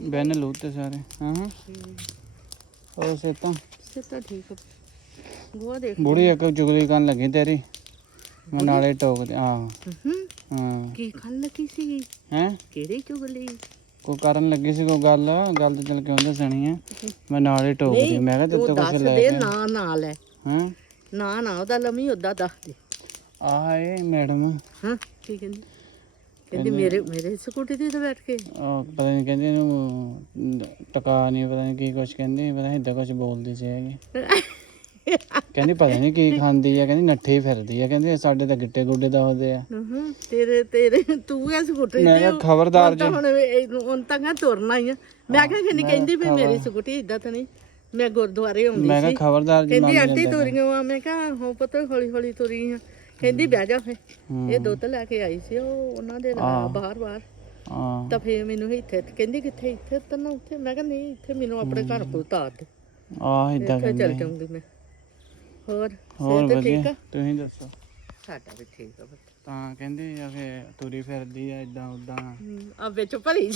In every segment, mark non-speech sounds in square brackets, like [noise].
Ban ਲੂ ਤੇ ਸਾਰੇ ਹਾਂ ਹਾਂ। ਉਹ ਸੇ ਤਾਂ ਸੇ ਤਾਂ ਠੀਕ ਗੋਆ ਦੇਖ ਬੁੜੀ ਇੱਕ ਚੁਗਲੀ ਕਰਨ ਲੱਗੀ ਤੇਰੀ। ਮੈਂ ਨਾਲੇ ਟੋਕ ਦੇ ਆਹ। ਹੂੰ ਹਾਂ। ਕੀ ਖਾਣ ਲੱਗੀ ਸੀ ਹੈ? ਕਿਹੜੀ ਚੁਗਲੀ? ਕੋਈ ਕਰਨ ਲੱਗੀ ਸੀ ਕੋਈ ਗੱਲ? ਗੱਲ ਤੇ ਚਲ ਕਿਉਂ ਦੱਸਣੀ ਆ? ਮੈਂ ਨਾਲੇ ਟੋਕ ਦੀ ਮੈਂ ਕਿਹਾ ਤੇਰੇ ਤੋਂ ਕੁਝ ਲੈ ਕੇ ਨਾ ਨਾ ਲੈ। ਹਾਂ? ਨਾ ਨਾ ਉਹਦਾ ਲੰਮੀ ਉਹਦਾ ਦੱਸ ਦੇ। ਆਹ ਏ ਮੈਡਮ। ਹਾਂ ਕੀ ਕਹਿੰਦੀ? ਕਹਿੰਦੀ ਮੇਰੇ ਮੇਰੇ ਸਕੂਟੀ ਤੇ ਤਾਂ ਬੈਠ ਕੇ। ਉਹ ਪਤਾ ਨਹੀਂ ਕਹਿੰਦੇ ਇਹਨੂੰ ਟਕਾ ਨਹੀਂ ਪਤਾ ਨਹੀਂ ਕੀ ਕੁਛ ਕਹਿੰਦੀ ਪਤਾ ਨਹੀਂ ਇਦਾਂ ਕੁਛ ਬੋਲਦੀ ਸੀ ਹੈਗੀ। [laughs] ਕਹਿੰਦੀ ਪਤਾ ਨਹੀਂ ਕੀ ਖਾਂਦੀ ਆ ਕਹਿੰਦੀ ਨੱਠੀ ਫਿਰਦੀ ਆ ਕਹਿੰਦੀ ਸਾਡੇ ਤਾਂ ਗਿੱਟੇ ਗੁੱਡੇ ਦਾ ਹੁੰਦੇ ਆ। ਹੂੰ ਤੇਰੇ ਤੇਰੇ ਤੂੰ ਐ ਸਕੂਟਰੀ ਮੈਂ ਤੇ ਕਿਹਾ ਖਬਰਦਾਰ ਤਾਂ ਹੁਣ ਇਹਨੂੰ- ਹੁਣ ਤਾਂ ਮੈਂ ਤੁਰਨਾ ਹੀ ਆ। ਮੈਂ ਕਿਹਾ ਕਿ ਨਹੀਂ ਕਹਿੰਦੀ ਵੀ ਮੇਰੀ ਸਕੂਟੀ ਇਦਾਂ ਤਾਂ ਨਹੀਂ। ਮੈਂ ਗੁਰਦੁਆਰੇ ਆਉਂਦੀ ਮੈਂ ਕਿਹਾ ਸੀ। ਖਬਰਦਾਰ ਜੀ ਕਹਿੰਦੀ ਆਂਟੀ ਤੁਰੀਆਂ ਵਾ। ਮੈਂ ਕਿਹਾ ਹੋ ਪੁੱਤ ਹੌਲੀ ਹੌਲੀ ਤੁਰੀ ਆ। ਕਹਿੰਦੀ ਬਹਿ ਜਾ ਫੇ। ਇਹ ਦੁੱਧ ਲੈ ਕੇ ਆਈ ਸੀ ਉਹ ਉਹਨਾਂ ਦੇ ਨਾਲ ਬਾਹਰ ਬਾਹਰ ਹਾਂ ਤਾਂ ਫੇ ਮੈਨੂੰ ਇੱਥੇ ਕਹਿੰਦੀ ਕਿੱਥੇ ਇੱਥੇ ਤਾਂ ਨਾ ਉੱਥੇ ਮੈਂ ਕਿਹਾ ਨਹੀਂ ਇੱਥੇ ਮੈਨੂੰ ਆਪਣੇ ਘਰ ਕੋਲ ਉਤਾਰ ਦੇ ਆਹ ਇਦਾਂ ਇੱਥੇ ਚੱਲ ਕਹਿੰਦੇ। ਜਾਊਂਗੀ ਮੈਂ। ਹੋਰ ਹੋਰ ਠੀਕ ਆ? ਤੁਸੀਂ ਦੱਸੋ? ਸਾਡਾ ਵੀ ਠੀਕ ਆ ਤਾਂ ਕਹਿੰਦੀ ਆ ਫੇ ਤੁਰੀ ਫਿਰਦੀ ਆ ਇਦਾਂ ਉਦਾਂ ਆ ਵਿੱਚ ਭਰੀ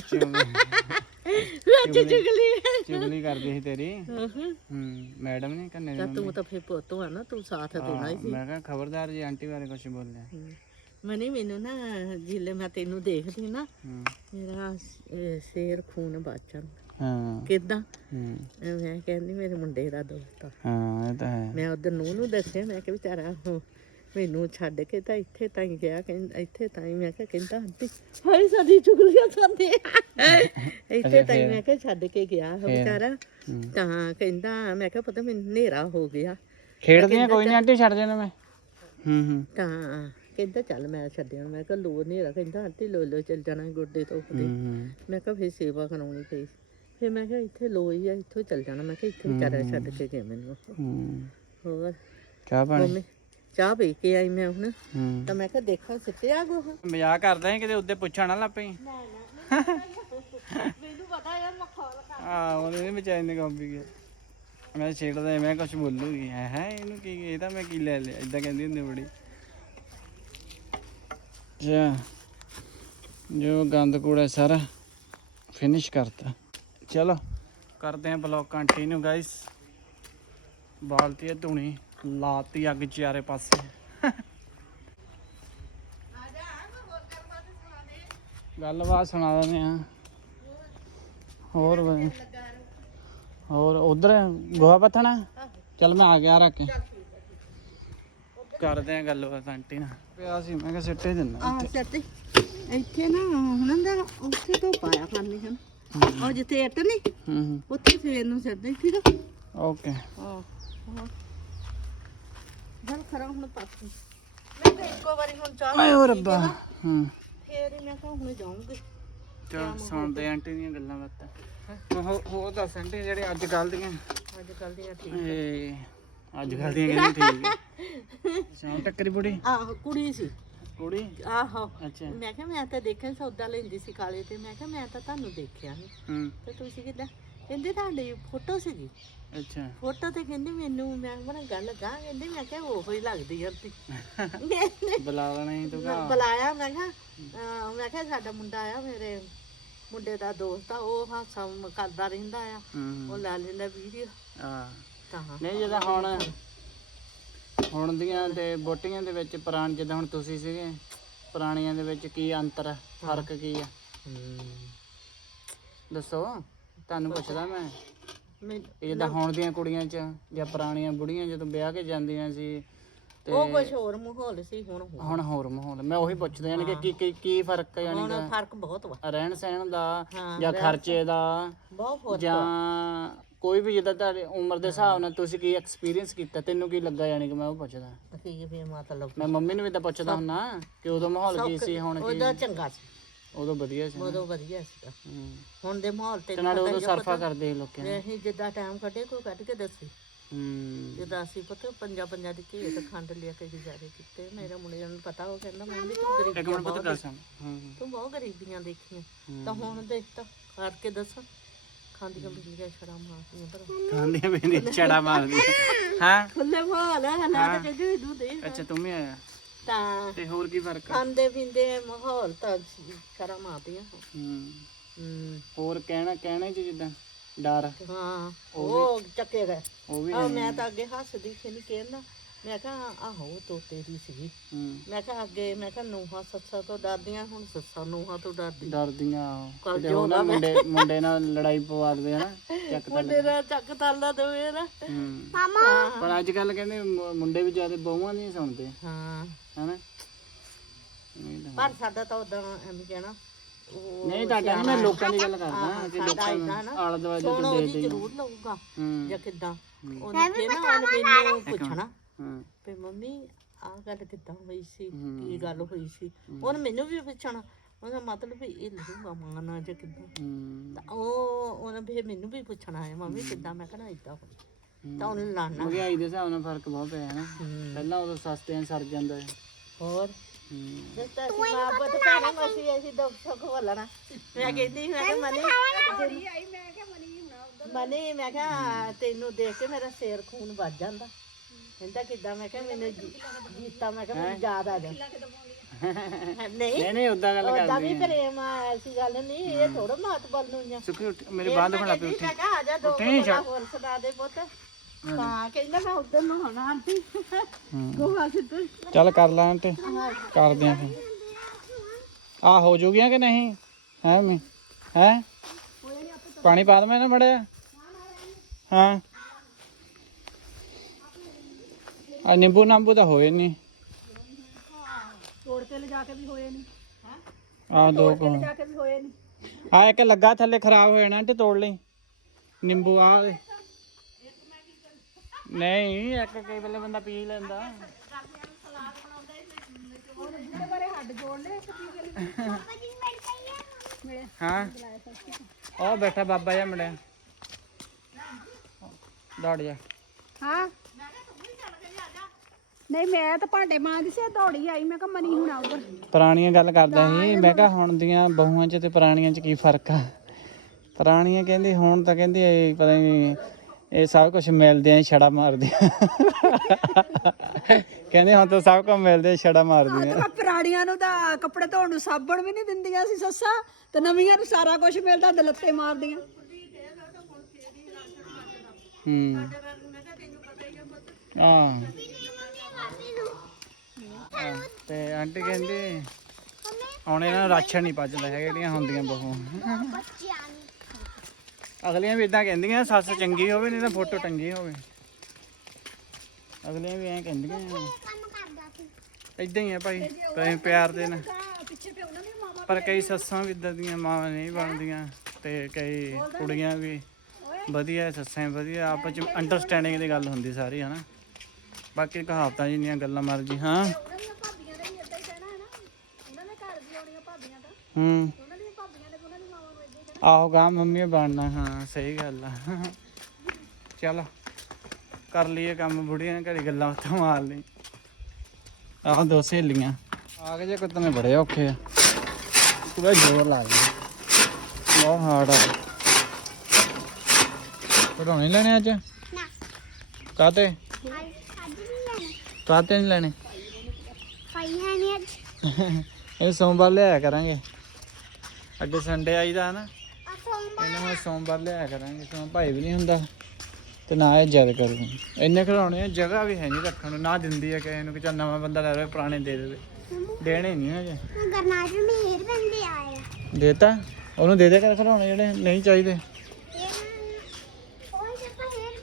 ਵਿੱਚ ਚੁਗਲੀ। ਚੁਗਲੀ ਕਰਦੀ ਸੀ ਤੇਰੀ। ਹਾਂ ਹੂੰ। ਮੈਡਮ ਨੇ ਕੰਨੇ ਤਾਂ ਤੂੰ ਤਾਂ ਫੇ ਪੁੱਤ ਆ ਨਾ ਤੂੰ ਸਾਥ ਦੇਣਾ ਹੀ ਸੀ। ਮੈਂ ਕਿਹਾ ਖਬਰਦਾਰ ਜੀ ਆਂਟੀ ਬਾਰੇ ਕੁਝ ਬੋਲਿਆ। ਹਮ। ਮਨੀ ਮੈਨੂੰ ਨਾ ਜਿੱਲੇ ਮੈਂ ਤੈਨੂੰ ਦੇਖਦੀ ਨਾ ਮੇਰਾ ਸ਼ੇਰ ਖੂਨ ਬਾਚਣ ਹਾਂ। ਕਿਦਾਂ? ਮੈਂ ਕਹਿੰਦੀ ਮੇਰੇ ਮੁੰਡੇ ਦਾ ਦੋਸਤ ਆ। ਹਾਂ ਇਹ ਤਾਂ ਹੈ। ਮੈਂ ਉਧਰ ਨੂੰ ਨੂੰ ਦੱਸਿਆ ਮੈਂ ਕਿ ਵਿਚਾਰਾ ਮੈਨੂੰ ਛੱਡ ਕੇ ਤਾਂ ਇੱਥੇ ਤਾਈਂ ਗਿਆ ਕਹਿੰਦਾ ਇੱਥੇ ਤਾਈਂ ਮੈਂ ਕਿਹਾ ਕਹਿੰਦਾ ਆਂਟੀ ਹਾਏ ਸਾਡੀ ਚੁਗਲੀਆਂ ਖਾਂਦੇ ਆ। ਇੱਥੇ ਤਾਈਂ ਮੈਂ ਕਿਹਾ ਛੱਡ ਕੇ ਗਿਆ ਉਹ ਵਿਚਾਰਾ। ਤਾਂ ਕਹਿੰਦਾ ਮੈਂ ਕਿਹਾ ਪਤਾ ਮੈਨੂੰ ਹਨੇਰਾ ਹੋ ਗਿਆ। ਖੇਡਦੀਆਂ ਕੋਈ ਨਹੀਂ ਆਂਟੀ ਛੱਡ ਦੇਣਾ ਮੈਂ। ਹੂੰ ਹੂੰ। ਤਾਂ ਕਹਿੰਦਾ ਚੱਲ ਮੈਂ ਛੱਡਿਆ ਮੈਂ ਕਿਹਾ ਲੋ ਹਨੇਰਾ। ਕਹਿੰਦਾ ਆਂਟੀ ਲੋ ਲੋ ਚੱਲ ਜਾਣਾ ਗੋਡੇ ਤੋਂ ਉੱਤੇ ਹੂੰ ਮੈਂ ਕਿਹਾ ਫੇਰ ਸੇਵਾ ਕਰਾਉਣੀ ਪਈ ਫਿਰ ਮੈਂ ਕਿਹਾ ਇੱਥੇ ਲੋ ਹੀ ਆ ਇੱਥੋਂ ਚੱਲ ਜਾਣਾ। ਮੈਂ ਕਿਹਾ ਇੱਥੇ ਵਿਚਾਰਾ ਛੱਡ ਕੇ ਗਿਆ ਮੈਨੂੰ ਹੂੰ। ਹੋਰ? ਚਾਹ ਪਾਣੀ? ਚਾਹ ਪੀ ਕੇ ਆਈ ਮੈਂ ਹੁਣ। ਹੂੰ। ਤਾਂ ਮੈਂ ਕਿਹਾ ਦੇਖਾਂ ਸਿੱਟਿਆ ਗੋਹ। ਮਜ਼ਾਕ ਕਰਦਾ ਹੈ ਕਿਤੇ ਉੱਤੇ ਪੁੱਛਣ ਨਾ ਲੱਪੇ। ਮੈਨੂੰ ਪਤਾ ਯਾਰ ਮਖੌਲ ਕਰ ਆ ਉਹਨੇ ਨਹੀਂ ਵਿਚਾਰੇ ਨੇ ਕਾਪੀ ਗਿਆ ਮੈਂ ਛੇੜਦਾ ਮੈਂ ਕੁਝ ਬੋਲੂਗੀ ਹੈ ਹੈ ਇਹਨੂੰ ਕੀ ਇਹ ਤਾਂ ਮੈਂ ਕੀ ਲੈ ਲਿਆ ਇਦਾਂ ਕਹਿੰਦੀ ਹੁੰਦੀ ਬੜੀ। ਜਾ ਜੋ ਗੰਦ ਕੂੜਾ ਸਾਰਾ ਫਿਨਿਸ਼ ਕਰਤਾ। ਚਲੋ ਕਰਦੇ ਆਂ ਬਲੌਕ ਕੰਟੀਨਿਊ ਗਾਇਸ ਬਾਲਟੀ ਧੂਣੀ। ਲਾਤੀ ਅੱਗ ਚਾਰੇ ਪਾਸੇ। ਗੱਲਬਾਤ ਸੁਣਾ ਦਿੰਦੇ ਆ। ਹੋਰ ਵਧੀਆ। ਹੋਰ ਉਧਰ ਗੋਹਾ ਪੱਥਣਾ? ਚੱਲ ਮੈਂ ਆ ਗਿਆ ਰੱਖ ਕੇ। ਕਰਦੇ ਆ ਗੱਲਬਾਤ ਆਂਟੀ ਨਾਲ। ਪਿਆ ਸੀ ਮੈਂ ਕਿਹਾ ਸਿੱਟੇ ਦਿੰਦਾ ਆ ਸੱਤੇ ਇੱਥੇ ਨਾ ਹੁਣ ਦਾ ਉੱਥੇ ਤੋਂ ਪਾਇਆ ਕਰਨੀ ਹਨ ਉਹ ਜਿੱਥੇ ਇੱਟ ਨਹੀਂ ਉੱਥੇ ਸਵੇਰ ਨੂੰ ਸਿੱਟਦੇ ਠੀਕ ਆ? ਓਕੇ। ਹਾਂ ਖਰਾ ਹੁਣ ਪਾਸ ਮੈਂ ਤਾਂ ਇੱਕੋ ਵਾਰੀ ਹੁਣ ਚਾਹ ਆਏ ਓ ਰੱਬਾ ਹੂੰ। ਫੇਰ ਹੀ ਮੈਂ ਕਿਹਾ ਹੁਣ ਜਾਊਂਗੀ। ਚਲ ਸੁਣਦੇ ਆਂਟੀ ਦੀਆਂ ਗੱਲਾਂ ਬਾਤਾਂ। ਹੋ ਹੋ ਦੱਸ ਆਂਟੀ ਜਿਹੜੇ ਅੱਜ ਕੱਲ ਦੀਆਂ? ਅੱਜ ਕੱਲ ਦੀਆਂ ਠੀਕ ਇਹ ਅੱਜ ਕੱਲ ਦੀਆਂ ਕਹਿੰਦੀ ਠੀਕ ਹੈ ਸ਼ਾਮ ਟੱਕਰੀ ਬੁੜੀ? ਆਹੋ ਕੁੜੀ ਸੀ। ਕੁੜੀ? ਆਹੋ। ਅੱਛਾ। ਮੈਂ ਕਿਹਾ ਮੈਂ ਤਾਂ ਦੇਖਿਆ ਸੌਦਾ ਲੈਂਦੀ ਸੀ ਕਾਲੇ ਤੇ ਮੈਂ ਕਿਹਾ ਮੈਂ ਤਾਂ ਤੁਹਾਨੂੰ ਦੇਖਿਆ ਨਹੀਂ ਹੂੰ। ਤੇ ਤੁਸੀਂ ਕਿੱਦਾਂ? ਕਹਿੰਦੇ ਤੁਹਾਡੀ ਫੋਟੋ ਸੀਗੀ। ਅੱਛਾ। ਫੋਟੋ ਤੇ ਕਹਿੰਦੀ ਮੈਨੂੰ ਮੈਂ ਬਣਾ ਗੱਲ ਗਾ ਕਹਿੰਦੀ ਮੈਂ ਕਿਹਾ ਉਹੋ ਹੀ ਲੱਗਦੀ ਆ ਤੀ [laughs] ਬੁਲਾ ਲੈਣਾ ਸੀ ਤੂੰ ਘਰ। ਬੁਲਾਇਆ ਮੈਂ ਕਿਹਾ ਅਹ ਮੈਂ ਕਿਹਾ ਸਾਡਾ ਮੁੰਡਾ ਆਇਆ ਮੇਰੇ ਮੁੰਡੇ ਦਾ ਦੋਸਤ ਆ ਉਹ ਹਾਸਾ ਮ- ਕਰਦਾ ਰਹਿੰਦਾ ਆ। ਹੂੰ। ਉਹ ਲਾ ਲੈਂਦਾ ਵੀਡੀਓ ਆ ਤਾਂ ਨਹੀਂ ਜਿਹਦਾ ਹੁਣ ਹੁਣ ਦੀਆਂ ਤੇ ਬੋਟੀਆਂ ਦੇ ਵਿੱਚ ਪੁਰਾਣ ਜਿੱਦਾਂ ਹੁਣ ਤੁਸੀਂ ਸੀਗੇ ਪੁਰਾਣੀਆਂ ਦੇ ਵਿੱਚ ਕੀ ਅੰਤਰ ਹੈ ਫ਼ਰਕ ਕੀ ਆ? ਦੱਸੋ। ਤੁਹਾਨੂੰ ਪੁੱਛਦਾ ਮੈਂ ਇਹ ਜਿੱਦਾਂ ਹੁਣ ਦੀਆਂ ਕੁੜੀਆਂ 'ਚ ਜਾਂ ਪੁਰਾਣੀਆਂ ਬੁੜੀਆਂ ਜਦੋਂ ਵਿਆਹ ਕੇ ਜਾਂਦੀਆਂ ਸੀ ਤੇ ਉਹ ਕੁਝ ਹੋਰ ਮਾਹੌਲ ਸੀ ਹੁਣ ਹੋਰ। ਹੁਣ ਹੋਰ ਮਾਹੌਲ। ਮੈਂ ਉਹੀ ਪੁੱਛਦਾ ਯਾਨੀ ਕਿ ਕੀ ਕੀ ਕੀ ਫ਼ਰਕ ਹੈ ਯਾਨੀ ਹੁਣ ਫ਼ਰਕ ਬਹੁਤ ਵਾ। ਕਿ ਰਹਿਣ ਸਹਿਣ ਦਾ ਹਾਂ, ਜਾਂ ਖਰਚੇ ਦਾ ਬਹੁਤ ਫ਼ਰਕ ਜਾਂ ਕੋਈ ਵੀ ਜਿੱਦਾਂ ਤੁਹਾਡੀ ਉਮਰ ਦੇ ਹਿਸਾਬ ਨਾਲ ਤੁਸੀਂ ਕੀ ਐਕਸਪੀਰੀਅੰਸ ਕੀਤਾ ਤੈਨੂੰ ਕੀ ਲੱਗਾ ਯਾਨੀ ਕਿ ਮੈਂ ਉਹ ਪੁੱਛਦਾ। ਕੀ ਵੀ ਮਤਲਬ ਮੈਂ ਮੰਮੀ ਨੂੰ ਵੀ ਤਾਂ ਪੁੱਛਦਾ ਹੁੰਨਾ ਕਿ ਉਦੋਂ ਮਾਹੌਲ ਕੀ ਸੀ ਹੁਣ ਕੀ? ਉਹਦਾ ਚੰਗਾ ਸੀ। ਉਦੋਂ ਵਧੀਆ ਸੀ ਉਦੋਂ ਵਧੀਆ ਸੀਗਾ। ਹੂੰ। ਹੁਣ ਦੇ ਮਾਹੌਲ ਤੇ ਤੇ ਨਾਲੇ ਉਦੋਂ ਸਰਫਾ ਕਰਦੇ ਸੀ ਲੋਕਾਂ ਨੇ। ਅਸੀਂ ਜਿੱਦਾਂ ਟਾਈਮ ਕੱਢੇ ਕੋਈ ਕੱਢ ਕੇ ਦੱਸੀ। ਹੂੰ। ਜਿੱਦਾਂ ਅਸੀਂ ਪਤਾ ਪੰਜਾ ਪੰਜਾ ਦੀ ਘੇਟ ਖੰਡ ਲਿਆ ਕੇ ਗੁਜ਼ਾਰੇ ਕੀਤੇ। ਮੇਰੇ ਮੁੰਡੇ ਨੂੰ ਪਤਾ ਉਹ ਕਹਿੰਦਾ ਮੈਂ ਵੀ ਤੂੰ ਇੱਕ ਗਰੀਬੀਆਂ ਮਿੰਟ ਪਤਾ ਬਹੁਤ ਸੁਣ। ਹੂੰ ਤੂੰ ਬਹੁਤ ਗਰੀਬੀਆਂ ਦੇਖੀਆਂ। ਤਾਂ ਹੁਣ ਦੇਖ ਤਾਂ ਕਰਕੇ ਦੱਸ। ਖਾਂਦੀਆਂ ਪੀਂਦੀਆਂ ਛੜਾ ਮਾਰਦੀਆਂ ਪਰ ਖਾਂਦੀਆਂ ਵੀ ਛੜਾ ਮਾਰਦੀ ਹਾਂ ਖੁੱਲੇ ਮਾਹੌਲ ਹੈ ਨਾ ਤਾਂ ਕਹਿੰਦੇ ਦੂ ਦੇ। ਅੱਛਾ ਤੂੰ ਵੀ ਆਇਆ। ਤਾਂ ਤੇ ਹੋਰ ਕੀ ਫ਼ਰਕ ਆ? ਖਾਂਦੇ ਪੀਂਦੇ ਮਾਹੌਲ ਤਾਂ ਸ਼ਰਮ ਆਦੀਆਂ ਹੂੰ। ਹੂੰ। ਹੋਰ ਕਹਿਣਾ ਕਹਿਣੇ ਚ ਜਿੱਦਾਂ? ਡਰ? ਹਾਂ ਉਹ ਚੱਕੇ ਗਏ। ਉਹ ਵੀ ਆ ਮੈਂ ਤਾਂ ਅੱਗੇ ਹੱਸਦੀ ਸੀ ਨਹੀਂ ਕਹਿੰਦਾ ਮੈਂ ਕਿਹਾ ਆਹੋ ਤੋਤੇ ਦੀ ਸੀਗੀ। ਹੂੰ। ਮੈਂ ਕਿਹਾ ਅੱਗੇ ਮੈਂ ਕਿਹਾ ਨੂੰਹਾਂ ਸੱਸਾਂ ਤੋਂ ਡਰਦੀਆਂ ਹੁਣ ਸੱਸਾਂ ਨੂੰਹਾਂ ਤੋਂ ਡਰਦੀ ਡਰਦੀਆਂ ਕੱਲ੍ਹ ਕਿਤੇ ਉਹ ਨਾ ਮੁੰਡੇ ਮੁੰਡੇ ਨਾਲ ਲੜਾਈ ਪਵਾ ਦੇਵੇ ਹਨਾ ਚੱਕ ਤਾਂ ਮੁੰਡੇ ਦਾ ਚੱਕ ਤਾਲਾ ਦੇਵੇ ਨਾ ਹੂੰ। ਹਾਂ ਪਰ ਅੱਜ ਕੱਲ ਕਹਿੰਦੇ ਮੁ- ਮੁੰਡੇ ਵੀ ਜ਼ਿਆਦਾ ਬਹੂਆਂ ਨਹੀਂ ਸੁਣਦੇ। ਹਾਂ। ਹਨਾ। ਨਹੀਂ ਤਾਂ- ਪਰ ਸਾਡਾ ਤਾਂ ਉਦਾਂ ਐਵੇਂ ਕਹਿਣਾ ਉਹ ਨਹੀਂ ਤੁਹਾਡਾ ਨੀ, ਮੈਂ ਲੋਕਾਂ ਦੀ ਗੱਲ ਕਰਦਾ ਕਿ ਲੋਕਾਂ ਨਾ। ਨੂੰ ਆਲੇ ਦੁਆਲੇ ਸੋਣ ਤੋਂ ਉਹਦੀ ਦੇ ਦੇ ਜ਼ਰੂਰ ਲਊਗਾ ਹੂੰ। ਜਾਂ ਕਿਦਾਂ। ਉਹਨੇ ਕਿਹਾ ਉਹਨੇ ਮੈਨੂੰ ਪੁੱਛਣਾ। ਹਾਂ। ਵੀ ਮੰਮੀ ਆਹ ਗੱਲ ਕਿੱਦਾਂ ਹੋਈ ਸੀ। ਕੀ ਗੱਲ ਹੋਈ ਸੀ? ਉਹਨੇ ਮੈਨੂੰ ਵੀ ਪੁੱਛਣਾ। ਉਹਦਾ ਮਤਲਬ ਵੀ ਇਹ ਲਊਗਾ ਮਾਂ ਨਾਲ ਜਾਂ ਕਿੱਦਾਂ? ਹੂੰ। ਤਾਂ ਉਹ ਉਹਨੇ ਵੀ ਮੈਨੂੰ ਵੀ ਪੁੱਛਣਾ ਹੈ ਮੰਮੀ ਕਿੱਦਾਂ? ਮੈਂ ਕਹਣਾ ਇਦਾਂ ਹੋਈ ਤਾਂ ਉਹਨੇ ਲਾਣਾ। ਮਹਿੰਗਾਈ ਦੇ ਹਿਸਾਬ ਨਾਲ ਫ਼ਰਕ ਬਹੁਤ ਪਿਆ ਹੈ। ਨਾ। ਪਹਿਲਾਂ ਉਦੋਂ ਸਸਤੇ ਨਾਲ ਸਰ ਜਾਂਦਾ ਹੈ। ਹੋਰ ਮਾਂ ਪੁੱਤ ਭੈਣਾਂ ਅਸੀਂ ਦੁੱਖ ਸੁੱਖ ਬੋਲਣਾ। ਮੈਂ ਕਹਿੰਦੀ ਮੈਂ ਕਿਹਾ ਮਨੀ ਮਨੀ ਮੈਂ ਕਿਹਾ ਤੈਨੂੰ ਦੇਖ ਕੇ ਮੇਰਾ ਸਿਰ ਖੂਨ ਵੱਜ ਜਾਂਦਾ। ਕਹਿੰਦਾ ਕਿੱਦਾਂ? ਮੈਂ ਕਿਹਾ ਮੈਨੂੰ ਜੀ- ਜੀਤਾ ਮੈਂ ਕਿਹਾ ਮੈਨੂੰ ਯਾਦ ਆ ਜਾ। ਨਹੀਂ। ਨਹੀਂ ਨਹੀਂ ਉਦਾਂ ਗੱਲ ਉਹਦਾ ਕਰਦੀ ਵੀ ਪ੍ਰੇਮ ਆ ਐਸੀ ਗੱਲ ਨਹੀਂ ਇਹ ਥੋੜਾ ਮਾਤ ਬਲ ਨੂੰ ਆ। ਸੁਖੀ ਉੱਠ ਮੇਰੇ ਬਾਂਹ ਤੋਂ ਖੜਾ ਕਹਿੰਦੀ ਮੈਂ ਕਿਹਾ ਆ ਜਾ ਦੋ ਉੱਠੀ ਬੋਲਾ ਹੋਰ ਸੁਣਾ ਦੇ ਪੁੱਤ। ਤਾਂ ਕਹਿੰਦਾ ਮੈਂ ਉਧਰ ਨੂੰ ਹੋਣਾ ਆਂਟੀ। ਗੋਹਾ ਚੱਲ ਕਰ ਲਾਂ ਆਂਟੀ ਕਰਦੇ ਆਂ ਫਿਰ। ਆ ਹੋ ਜੂਗੀਆਂ ਕਿ ਨਹੀਂ? ਹੈ ਮੈਂ ਹੈ? ਪਾਣੀ ਪਾ ਦਵਾਂ ਨਾ ਮੜਿਆ। ਹਾਂ। ਆ ਨਿੰਬੂ ਨਾਂਬੂ ਤਾਂ ਹੋਏ ਨਹੀਂ ਤੋੜ ਕੇ ਲਿਜਾ ਕੇ ਵੀ ਹੋਏ ਨਹੀਂ ਆ ਦੋ ਕੋ ਜਾ ਕੇ ਵੀ ਹੋਏ ਨਹੀਂ ਆ ਇੱਕ ਲੱਗਾ ਥੱਲੇ ਖਰਾਬ ਹੋ ਜਾਣਾ ਤੇ ਤੋੜ ਲਈ। ਨਿੰਬੂ ਆ। ਨਹੀਂ ਇੱਕ ਕਈ ਵੇਲੇ ਬੰਦਾ ਪੀ ਲੈਂਦਾ। ਹਾਂ। ਉਹ ਬੈਠਾ ਬਾਬਾ ਜਿਹਾ ਮੁੰਡਾ ਦੌੜ ਜਾ ਹਾਂ। ਨਹੀਂ ਮੈਂ ਤਾਂ ਭਾਂਡੇ ਮਾਂਜਦੀ ਸੀ ਦੌੜੀ ਆਈ ਮੈਂ ਕਿਹਾ ਮਨੀ ਹੁਣ ਆਊਗਾ। ਪੁਰਾਣੀਆਂ ਗੱਲ ਕਰਦਾ ਸੀ ਮੈਂ ਕਿਹਾ ਹੁਣ ਦੀਆਂ ਬਹੂਆਂ 'ਚ ਤੇ ਪੁਰਾਣੀਆਂ 'ਚ ਕੀ ਫ਼ਰਕ ਆ? ਪੁਰਾਣੀਆਂ ਕਹਿੰਦੇ ਹੁਣ ਤਾਂ ਕਹਿੰਦੇ ਇਹ ਪਤਾ ਨਹੀਂ ਇਹ ਸਭ ਕੁਝ ਮਿਲਦੇ ਆ ਛੜਾ ਮਾਰਦੇ ਆ ਕਹਿੰਦੇ ਹੁਣ ਤਾਂ ਸਭ ਕੁਝ ਮਿਲਦੇ ਆ, ਛੜਾ ਮਾਰਦੇ ਆ ਪੁਰਾਣੀਆਂ ਨੂੰ ਤਾਂ ਕੱਪੜੇ ਧੋਣ ਨੂੰ ਸਾਬਣ ਵੀ ਨਹੀਂ ਦਿੰਦੀਆਂ ਸੀ ਸੱਸਾਂ ਤੇ ਨਵੀਆਂ ਨੂੰ ਸਾਰਾ ਕੁਝ ਮਿਲਦਾ ਦਲੱਤੇ ਮਾਰਦੀਆਂ। ਹੂੰ। ਹਾਂ ਹਾਂ, ਤੇ ਆਂਟੀ ਕਹਿੰਦੀ ਹੁਣ ਇਹਨਾਂ ਨੂੰ ਰਾਸ਼ਨ ਨਹੀਂ ਪਚਦਾ ਹੈ ਜਿਹੜੀਆਂ ਹੁੰਦੀਆਂ ਬਹੂ। ਅਗਲੀਆਂ ਵੀ ਇਦਾਂ ਕਹਿੰਦੀਆਂ ਸੱਸ ਚੰਗੀ ਹੋਵੇ ਨਹੀਂ ਤਾਂ ਫੋਟੋ ਟੰਗੀ ਹੋਵੇ। ਅਗਲੀਆਂ ਵੀ ਐਂ ਕਹਿੰਦੀਆਂ। ਇਦਾਂ ਹੀ ਆ ਭਾਈ ਪ੍ਰੇਮ ਪਿਆਰ ਦੇ ਨਾਲ। ਪਰ ਕਈ ਸੱਸਾਂ ਵੀ ਇਦਾਂ ਦੀਆਂ ਮਾਵਾਂ ਨਹੀਂ ਬਣਦੀਆਂ ਤੇ ਕਈ ਕੁੜੀਆਂ ਵੀ ਵਧੀਆ ਸੱਸਾਂ ਵਧੀਆ। ਆਪਸ ਚ ਅੰਡਰਸਟੈਂਡਿੰਗ ਦੀ ਗੱਲ ਹੁੰਦੀ ਸਾਰੀ ਹਨਾ? ਬਾਕੀ ਕਹਾਵਤਾਂ ਜਿੰਨੀਆਂ ਗੱਲਾਂ ਮਰਜ਼ੀ ਹਾਂ। ਉਹਨਾਂ ਦੀਆਂ ਭਾਬੀਆਂ ਨੇ ਵੀ ਇਦਾਂ ਹੀ ਕਹਿਣਾ ਹੈ ਨਾ। ਉਹਨਾਂ ਨੇ ਘਰ ਦੀ ਆਉਣੀਆਂ ਭਾਬੀਆਂ ਤਾਂ। ਹੂੰ। ਉਹਨਾਂ ਦੀਆਂ ਭਾਬੀਆਂ ਨੇ ਵੀ ਉਹਨਾਂ ਦੀ ਮਾਵਾਂ ਨੂੰ ਇਦਾਂ ਹੀ ਕਹਿਣਾ। ਆਹੋ ਗਾ ਮੰਮੀ ਬਣਨਾ ਹਾਂ ਸਹੀ ਗੱਲ ਆ। ਚਲ ਕਰ ਲਈਏ ਕੰਮ ਬੁੜੀਆਂ ਨੇ ਘਰੇ ਗੱਲਾਂ ਉੱਥੇ ਮਾਰ ਲਈ। ਆਹ ਦੋ ਸਹੇਲੀਆਂ। ਆ ਗਏ ਜੇ ਕੁੱਤਨੇ ਬੜੇ ਔਖੇ ਆ। ਪੂਰਾ ਜ਼ੋਰ ਲਾ ਗਿਆ ਬਹੁਤ ਹਾਰਡ ਆ। ਪੜਾਉਣੇ ਲੈਣੇ ਅੱਜ? ਨਾ। ਕਾਤੇ ਕਾਤੇ ਨਹੀਂ ਲੈਣੇ। ਇਹ ਸੋਮਵਾਰ ਲਿਆਇਆ ਕਰਾਂਗੇ। ਅੱਗੇ ਸੰਡੇ ਆਈਦਾ ਨਾ ਇਹਨਾਂ ਨੂੰ ਸੋਮਵਾਰ ਲਿਆਇਆ ਕਰਾਂਗੇ। ਸੋਮ ਭਾਈ ਵੀ ਨਹੀਂ ਹੁੰਦਾ। ਤੇ ਨਾ ਇਹ ਜਦ ਕਰੂ। ਇੰਨੇ ਖਿਡੌਣੇ ਆ ਜਗ੍ਹਾ ਵੀ ਹੈ ਨਹੀਂ ਰੱਖਣ ਨੂੰ। ਨਾ ਦਿੰਦੀ ਹੈ ਕਿਸੇ ਨੂੰ ਕਿ ਚੱਲ ਨਵਾਂ ਬੰਦਾ ਲੈ ਲਵੇ ਪੁਰਾਣੇ ਦੇ ਦੇਵੇ। ਦੇਣੇ ਨਹੀਂ ਹਜੇ। ਗਰਨਾਜ ਮੇਰ ਬੰਦੇ ਆਏ ਦੇਤਾ। ਉਹਨੂੰ ਦੇ ਦੇ ਕਰ ਖਿਡੌਣੇ ਜਿਹੜੇ ਨਹੀਂ ਚਾਹੀਦੇ ਉਹ ਜਿਹੜਾ ਹੇਰ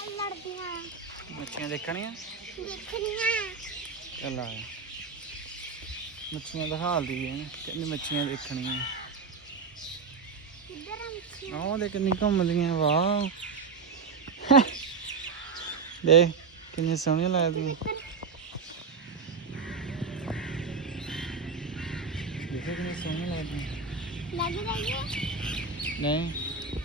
ਬੰਦੇ ਮੱਛੀਆਂ ਦੇਖਣੀਆਂ? ਦੇਖਣੀਆਂ। ਚੱਲ ਆ ਮੱਛੀਆਂ ਦਿਖਾਲਦੀ ਹੈ ਕਹਿੰਦੀ ਮੱਛੀਆਂ ਦੇਖਣੀਆਂ। ਕਿੱਧਰ ਆ ਮੱਛੀ ਆਹ ਦੇ ਕਿੰਨੀ ਘੁੰਮਦੀਆਂ ਵਾਹ ਦੇਖ ਕਿੰਨੀ ਸੋਹਣੀਆਂ ਲੱਗਦੀਆਂ। ਦੇਖੋ ਕਿੰਨੀ ਸੋਹਣੀਆਂ ਲੱਗਦੀਆਂ। ਲੱਗ ਰਹੀ ਹੈ ਨਹੀਂ।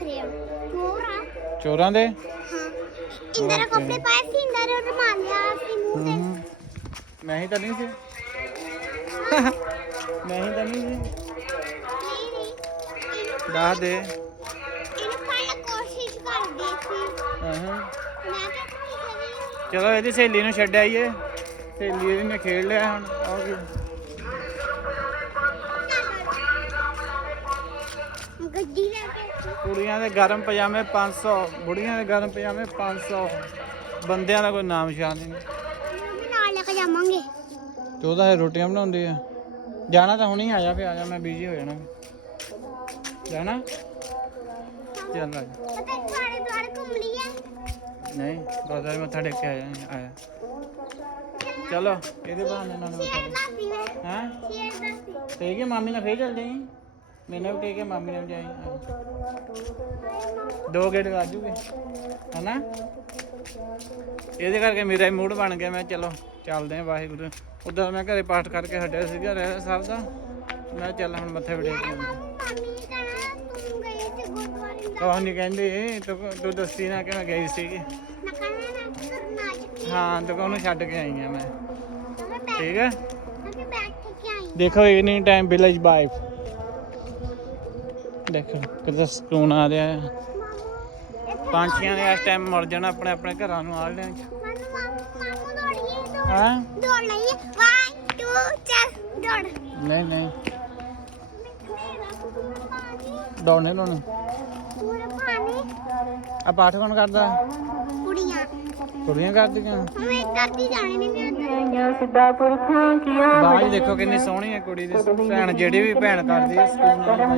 ਮੈਂ ਡੰਡਾ ਫੜਿਆ ਹੋਰ ਆ ਚੋਰਾਂ ਦੇ? ਹਾਂ। ਇੰਦਰ ਕੱਪੜੇ ਪਾਏ ਸੀ ਇੰਦਰ ਰੁਮਾਲ ਲਿਆ ਸੀ ਮੂੰਹ ਤੇ। ਮੈਂ ਹੀ ਤਾਂ ਨਹੀਂ ਸੀ। ਮੈਂ ਹੀ ਤਾਂ ਨਹੀਂ ਸੀ। ਨਹੀਂ ਨਹੀਂ। ਇਹਨੂੰ ਦੱਸ ਦੇ। ਇਹਨੂੰ ਫੜਨ ਦੀ ਕੋਸ਼ਿਸ਼ ਕਰਦੇ ਸੀ। ਹਾਂ ਮੈਂ ਕਿਹਾ ਤੁਸੀਂ ਕਰੀ ਚਲੋ ਇਹਦੀ ਸਹੇਲੀ ਨੂੰ ਛੱਡ ਆਈਏ। ਸਹੇਲੀ ਇਹਦੀ ਨੇ ਖੇਡ ਲਿਆ ਹੁਣ। ਆਹ ਕੀ ਗੱਡੀ ਲੈ ਕੇ ਕੁੜੀਆਂ ਦੇ ਗਰਮ ਪਜਾਮੇ 500 ਬੁੜੀਆਂ ਦੇ ਗਰਮ ਪਜਾਮੇ 500 ਬੰਦਿਆਂ ਦਾ ਕੋਈ ਨਾਮ ਨਿਸ਼ਾਨ ਨਹੀਂ। ਮੰਮੀ ਨਾਲ ਲੈ ਕੇ ਜਾਵਾਂਗੇ। ਤੇ ਉਹਦਾ ਹੈ ਰੋਟੀਆਂ ਬਣਾਉਂਦੀ ਆ। ਜਾਣਾ ਤਾਂ ਹੁਣੀ ਆ ਜਾ ਫੇ ਆ ਜਾ ਮੈਂ ਬਿਜ਼ੀ ਹੋ ਜਾਣਾ। ਜਾਣਾ? ਚੱਲ ਆ ਜਾ। ਪਤਾ ਸਾਰੇ ਦੁਆਰ ਘੁੰਮ ਲਈਏ ਨਹੀਂ ਬਾਜ਼ਾਰ ਮੱਥਾ ਟੇਕ ਕੇ ਆ ਜਾ ਆਇਆ। ਚਲੋ ਇਹਦੇ ਬਹਾਨੇ ਨਾਲ ਸ਼ੇਰ ਦੱਸਦੀ ਮੈਂ। ਹਾਂ? ਸ਼ੇਰ ਠੀਕ ਹੈ ਮਾਮੀ ਨਾਲ ਫੇਰ ਚੱਲ ਜਾਈ ਮੈਨੂੰ ਵੀ ਹੈ ਮਾਮੀ ਨਾਲ ਵੀ ਜਾਈ। ਦੋ ਗੇੜ ਆ ਜੂਗੇ ਹਨਾ? ਇਹਦੇ ਕਰਕੇ ਮੇਰਾ ਮੂਡ ਬਣ ਗਿਆ ਮੈਂ ਚਲੋ ਚੱਲਦੇ ਆਂ ਵਾਹਿਗੁਰੂ ਉਦੋਂ ਮੈਂ ਘਰੇ ਪਾਠ ਕਰਕੇ ਹਟਿਆ ਸੀਗਾ ਰਹਿ ਸਾਹਿਬ ਦਾ। ਮੈਂ ਕਿਹਾ ਚੱਲ ਹੁਣ ਮੱਥੇ ਵੀ ਟੇਕ ਆਉਂਦੇ ਮਾਮੀ ਨੇ ਕਹਿਣਾ ਤੂੰ ਗਈ ਸੀ ਗੁਰਦੁਆਰੇ ਦਾ ਉਹ ਨਹੀਂ ਕਹਿੰਦੀ ਤੂੰ ਤੂੰ ਦੱਸੀ ਨਾ ਕਿ ਮੈਂ ਗਈ ਸੀਗੀ। ਨਾ ਹਾਂ ਤੂੰ ਉਹਨੂੰ ਛੱਡ ਕੇ ਆਈ ਆ ਮੈਂ? ਠੀਕ ਹੈ ਦੇਖੋ ਇਵਨਿੰਗ ਟਾਈਮ ਵਿਲੇਜ ਵਾਈਫ ਦੇਖੋ ਕਿਤੇ ਸਕੂਨ ਆ ਰਿਹਾ ਹੈ ਪੰਛੀਆਂ ਨੇ ਇਸ ਟਾਈਮ ਮੁੜ ਜਾਣਾ ਆਪਣੇ ਆਪਣੇ ਘਰਾਂ ਨੂੰ ਆ ਲੈਣ ਦੌੜ ਹਾਂ? ਦੌੜ ਲਈਏ। 1 2 ਚੱਲ ਦੌੜ। ਨਹੀਂ ਨਹੀਂ। ਮੇਰਾ ਦੌੜਨੇ ਪੂਰਾ ਪਾਣੀ। ਆ ਪਾਠ ਕੌਣ ਕਰਦਾ? ਕੁੜੀਆਂ ਕਰਦੀਆਂ? ਮੈਂ ਕਰਦੀ ਜਾਣੀ ਨਹੀਂ ਮੈਂ ਬਾਜ ਦੇਖੋ ਕਿੰਨੀ ਸੋਹਣੀ ਹੈ ਕੁੜੀ ਦੀ। ਭੈਣ ਜਿਹੜੀ ਵੀ ਭੈਣ ਕਰਦੀ ਹੈ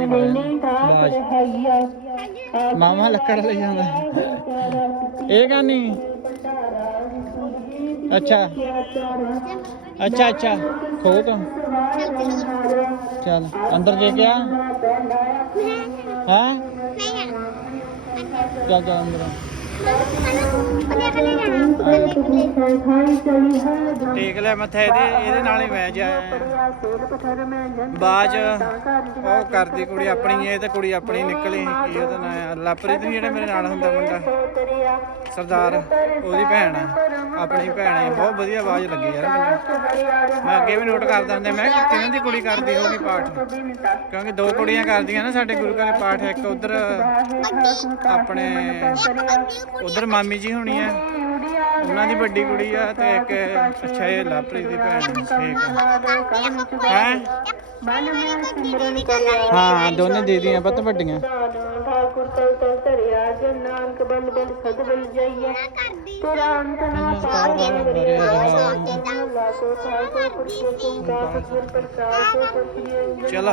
ਬਾਜ ਮਾਮਾ ਲੱਕੜ ਲਈ ਜਾਂਦਾ। ਇਹ ਗਾਨੀ ਅੱਛਾ। ਅੱਛਾ ਅੱਛਾ। ਖੋ ਤੋਂ। ਚੱਲ ਅੰਦਰ ਜੇ ਗਿਆ। ਹੈ? ਨਹੀਂ ਚੱਲ ਚੱਲ ਅੰਦਰ ਟੇਕ ਲੈ ਮੱਥਾ ਇਹਦੇ ਇਹਦੇ ਨਾਲ ਹੀ ਮੈਂ ਜਾਇਆ ਬਾਜ ਉਹ ਕਰਦੀ ਕੁੜੀ ਆਪਣੀ, ਇਹ ਤੇ ਕੁੜੀ ਆਪਣੀ ਨਿਕਲੀ ਕੀ ਉਹਦਾ ਨਾਂ ਲਵਪ੍ਰੀਤ ਨੀ ਜਿਹੜਾ ਮੇਰੇ ਨਾਲ ਹੁੰਦਾ ਮੁੰਡਾ, ਸਰਦਾਰ, ਉਹਦੀ ਭੈਣ ਆ। ਆਪਣੀ ਭੈਣ, ਬਹੁਤ ਵਧੀਆ ਆਵਾਜ਼ ਲੱਗੀ ਯਾਰ ਮੈਨੂੰ। ਮੈਂ ਅੱਗੇ ਵੀ ਨੋਟ ਕਰਦਾ ਹੁੰਦਾ, ਮੈਂ ਕਿਹਾ ਕਿਹਨਾਂ ਦੀ ਕੁੜੀ ਕਰਦੀ ਹੋਗੀ ਪਾਠ? ਕਿਉਂਕਿ ਦੋ ਕੁੜੀਆਂ ਕਰਦੀਆਂ ਨਾ ਸਾਡੇ ਗੁਰੂ ਘਰੇ ਪਾਠ, ਇੱਕ ਉਧਰ ਆਪਣੇ, ਉਧਰ ਮਾਮੀ ਜੀ ਹੋਣੀ ਆ ਉਹਨਾਂ ਦੀ ਵੱਡੀ ਕੁੜੀ ਆ ਤੇ ਇੱਕ ਅੱਛਾ ਇਹ ਲਵਪ੍ਰੀਤ ਦੀ ਭੈਣ ਠੀਕ ਆ ਹੈ? ਹਾਂ ਦੋਨੇ ਦੀਦੀਆਂ ਪਤ ਵੱਡੀਆਂ। ਕਰਦੀ। ਚਲੋ।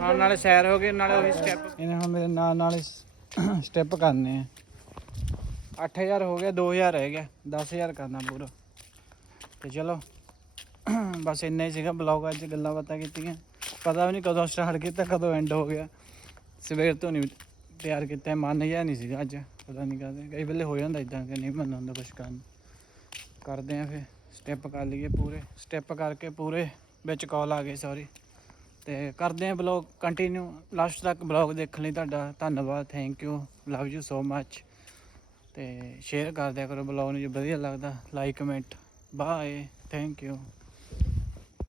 ਹਾਂ ਨਾਲੇ ਸੈਰ ਹੋ ਗਈ ਨਾਲੇ ਉਹੀ ਸਟੈਪ ਇਹਨੇ ਹੁਣ ਮੇਰੇ ਨਾਲ ਨਾਲ ਸਟੈਪ ਕਰਨੇ ਆ। 8000 ਹੋ ਗਿਆ 2000 ਰਹਿ ਗਿਆ। 10000 ਕਰਨਾ ਪੂਰਾ। ਤੇ ਚਲੋ, ਬਸ ਇੰਨਾ ਹੀ ਸੀਗਾ ਬਲੌਗ ਅੱਜ, ਗੱਲਾਂ ਬਾਤਾਂ ਕੀਤੀਆਂ। ਪਤਾ ਵੀ ਨਹੀਂ ਕਦੋਂ ਸਟਾਰਟ ਕੀਤਾ, ਕਦੋਂ ਐਂਡ ਹੋ ਗਿਆ। ਸਵੇਰ ਤੋਂ ਨਹੀਂ ਤਿਆਰ ਕੀਤਾ, ਮਨ ਜਿਹਾ ਨਹੀਂ ਸੀਗਾ ਅੱਜ। ਪਤਾ ਨਹੀਂ ਕਰਦੇ ਕਈ ਵੇਲੇ ਹੋ ਜਾਂਦਾ ਇਦਾਂ ਕਿ ਨਹੀਂ ਮਨ ਹੁੰਦਾ ਕੁਝ ਕਰਨ। ਕਰਦੇ ਆ ਫਿਰ ਸਟੈਪ ਕਰ ਲਈਏ ਪੂਰੇ। ਸਟੈਪ ਕਰਕੇ ਪੂਰੇ ਵਿੱਚ ਕਾਲ ਆ ਗਈ ਸੌਰੀ ਤੇ ਕਰਦੇ ਆ ਬਲੌਗ ਕੰਟੀਨਿਊ ਲਾਸਟ ਤੱਕ ਬਲੌਗ ਦੇਖਣ ਲਈ ਤੁਹਾਡਾ ਧੰਨਵਾਦ thank you love you so much ਤੇ ਸ਼ੇਅਰ ਕਰ ਦਿਆ ਕਰੋ ਬਲੌਗ ਨੂੰ ਜੇ ਵਧੀਆ ਲੱਗਦਾ like comment bye thank you